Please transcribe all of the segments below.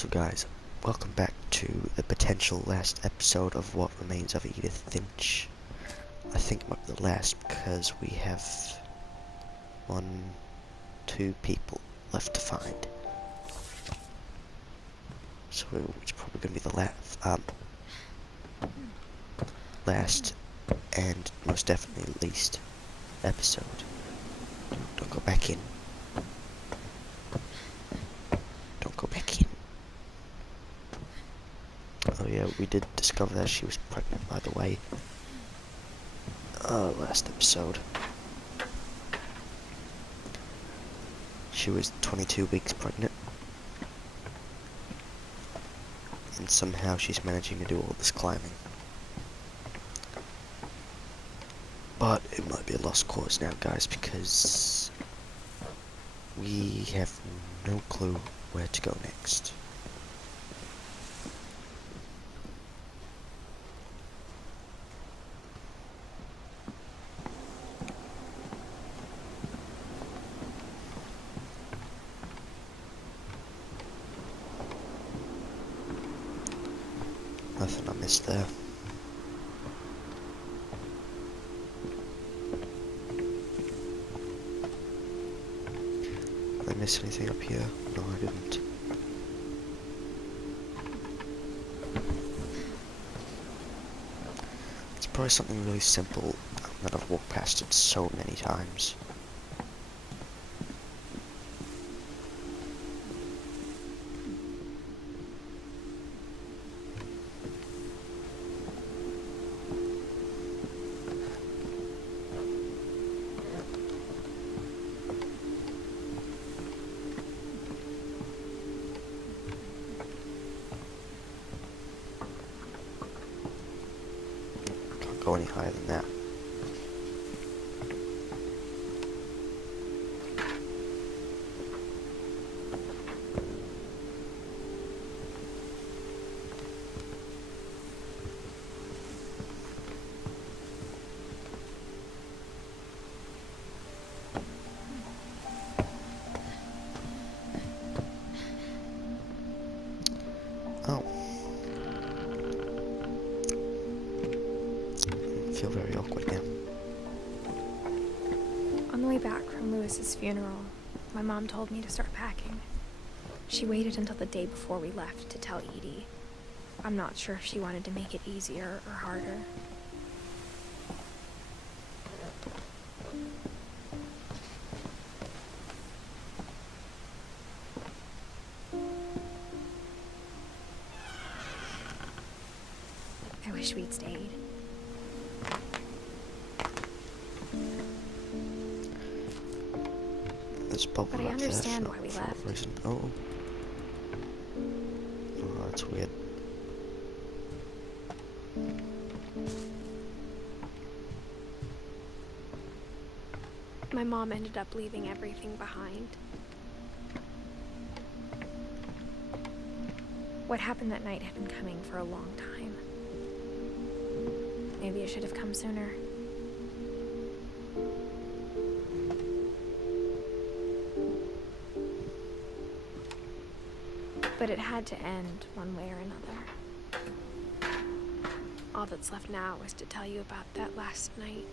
So guys, welcome back to the potential last episode of What Remains of Edith Finch. I think it might be the last because we have two people left to find. So it's probably going to be the last and most definitely least episode. Don't go back in. Don't go back in. Oh yeah, we did discover that she was pregnant, by the way. Last episode. She was 22 weeks pregnant. And somehow she's managing to do all this climbing. But it might be a lost cause now, guys, because we have no clue where to go next. Nothing I missed there. Did I miss anything up here? No, I didn't. It's probably something really simple that I've walked past it so many times. Can't go any higher than that. Oh. I feel very awkward now. On the way back from Lewis's funeral, my mom told me to start packing. She waited until the day before we left to tell Edie. I'm not sure if she wanted to make it easier or harder. I wish we'd stayed. There's bubble But I wrap there understand for why we for left. a reason. Oh. Oh, that's weird. My mom ended up leaving everything behind. What happened that night had been coming for a long time. Maybe it should have come sooner. But it had to end one way or another. All that's left now is to tell you about that last night.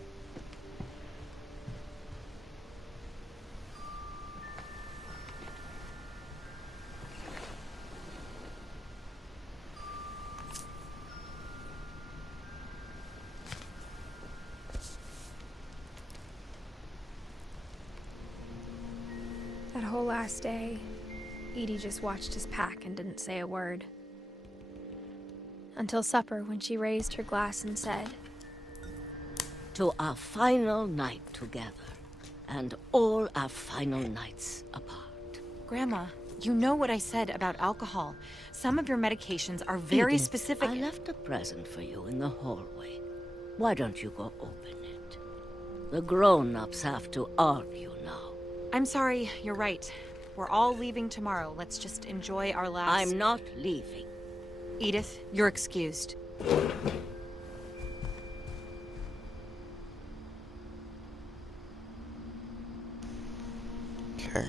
That whole last day, Edie just watched us pack and didn't say a word. Until supper, when she raised her glass and said, "To our final night together, and all our final nights apart." Grandma, you know what I said about alcohol. Some of your medications are very Edith, specific. I left a present for you in the hallway. Why don't you go open it? The grown-ups have to argue now. I'm sorry, you're right. We're all leaving tomorrow. Let's just enjoy our last... I'm not leaving. Edith, you're excused. Okay.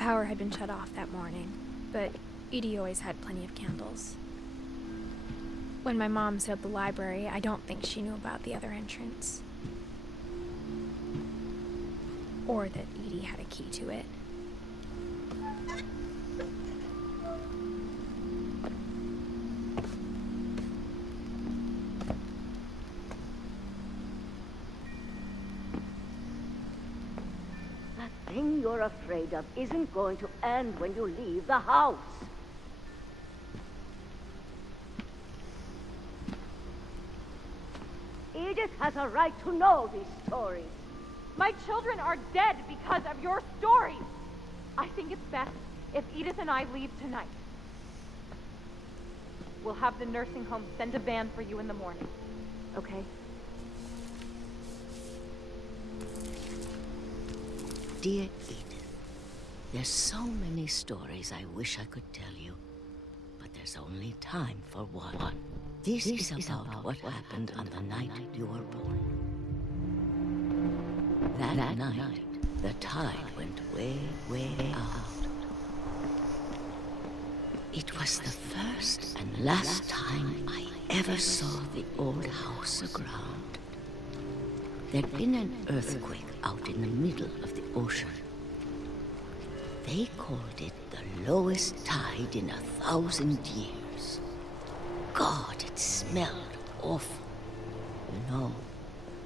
power had been shut off that morning, but Edie always had plenty of candles. When my mom set up the library, I don't think she knew about the other entrance. Or that Edie had a key to it. That thing you're afraid of isn't going to end when you leave the house. Edith has a right to know these stories. My children are dead because of your stories. I think it's best if Edith and I leave tonight. We'll have the nursing home send a van for you in the morning. Okay? Dear Edith, there's so many stories I wish I could tell you, but there's only time for one. This is about what happened on the night you were born. That night, the tide went way, way out. It was the first and last time I ever saw the old house aground. There'd been an earthquake out in the middle of the ocean. They called it the lowest tide in 1,000 years. God, it smelled awful. You know,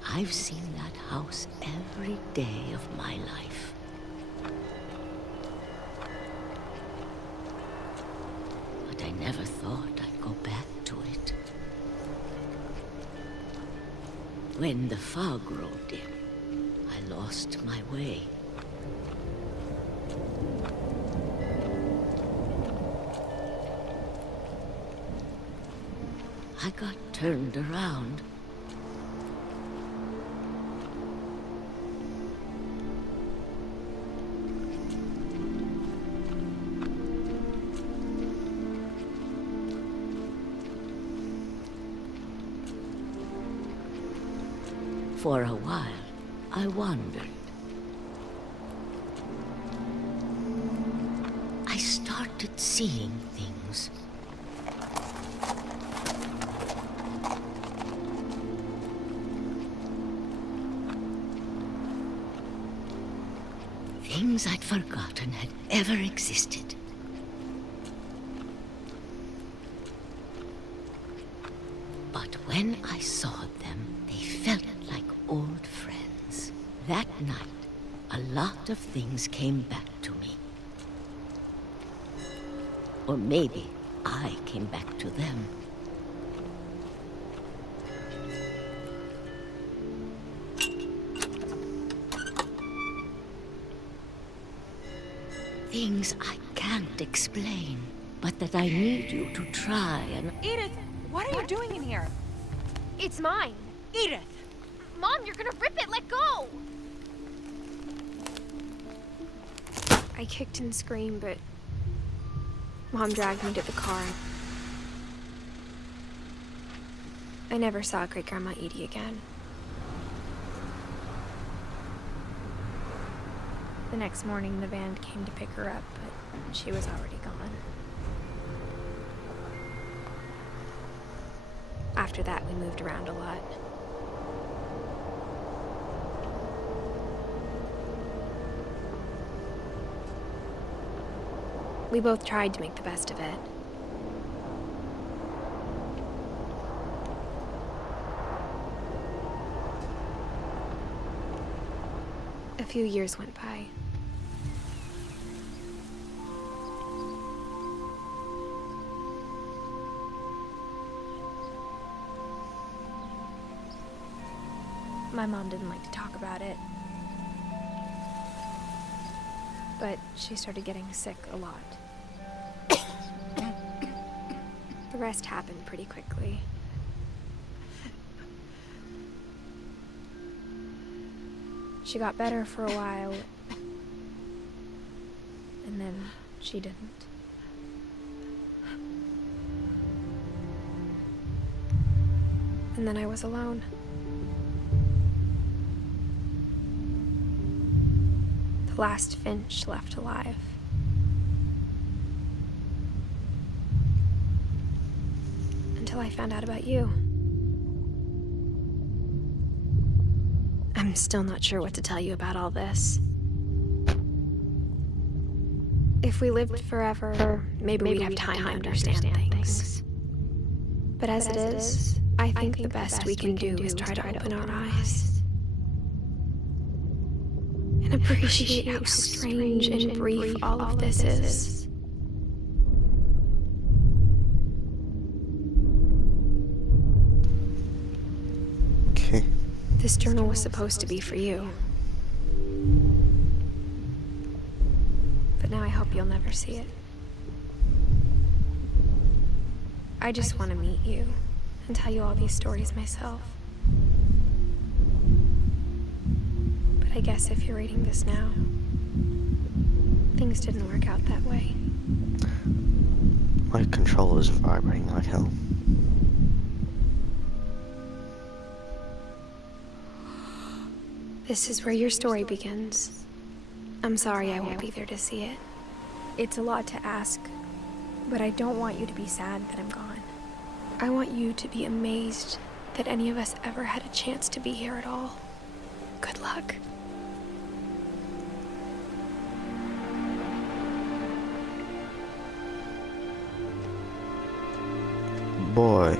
I've seen that house every day of my life. But I never thought I'd go back to it. When the fog rolled in, I lost my way. I got turned around. For a while, I wandered. I started seeing things. Things I'd forgotten had ever existed. But when I saw them, they felt like old friends. That night, a lot of things came back to me. Or maybe I came back to them. Things I can't explain, but that I need you to try and... Edith, what are you doing in here? It's mine. Edith! Mom, you're gonna rip it! Let go! I kicked and screamed, but Mom dragged me to the car. I never saw Great-Grandma Edie again. The next morning, the van came to pick her up, but she was already gone. After that, we moved around a lot. We both tried to make the best of it. A few years went by. My mom didn't like to talk about it. But she started getting sick a lot. The rest happened pretty quickly. She got better for a while, and then she didn't. And then I was alone. The last Finch left alive. until I found out about you. I'm still not sure what to tell you about all this. If we lived forever, maybe we'd have time to understand things. But as it is, I think the best we can do is try to open our eyes. And appreciate how strange and brief all of this is. Okay. This journal was supposed to be for you. But now I hope you'll never see it. I just want to meet you and tell you all these stories myself. But I guess if you're reading this now, things didn't work out that way. My controller's vibrating like hell. This is where your story begins. I'm sorry I won't be there to see it. It's a lot to ask, but I don't want you to be sad that I'm gone. I want you to be amazed that any of us ever had a chance to be here at all. Good luck. Boy.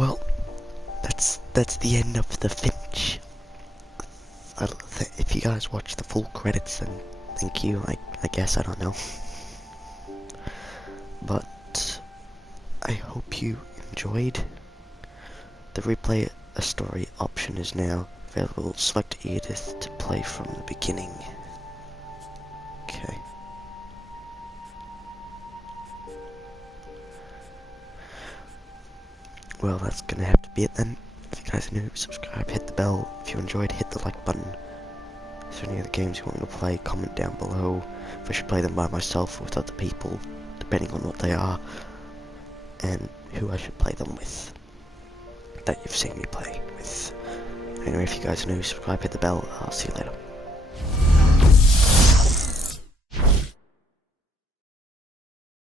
Well, that's the end of the Finch. If you guys watch the full credits, then thank you. I guess, I don't know. But I hope you enjoyed. The replay a story option is now available. Select Edith to play from the beginning. Okay. Well, that's gonna have to be it then. If you guys are new, subscribe, hit the bell. If you enjoyed, hit the like button. If there are any other games you want me to play, comment down below. If I should play them by myself or with other people, depending on what they are, and who I should play them with, that you've seen me play with. Anyway, if you guys are new, subscribe, hit the bell. I'll see you later.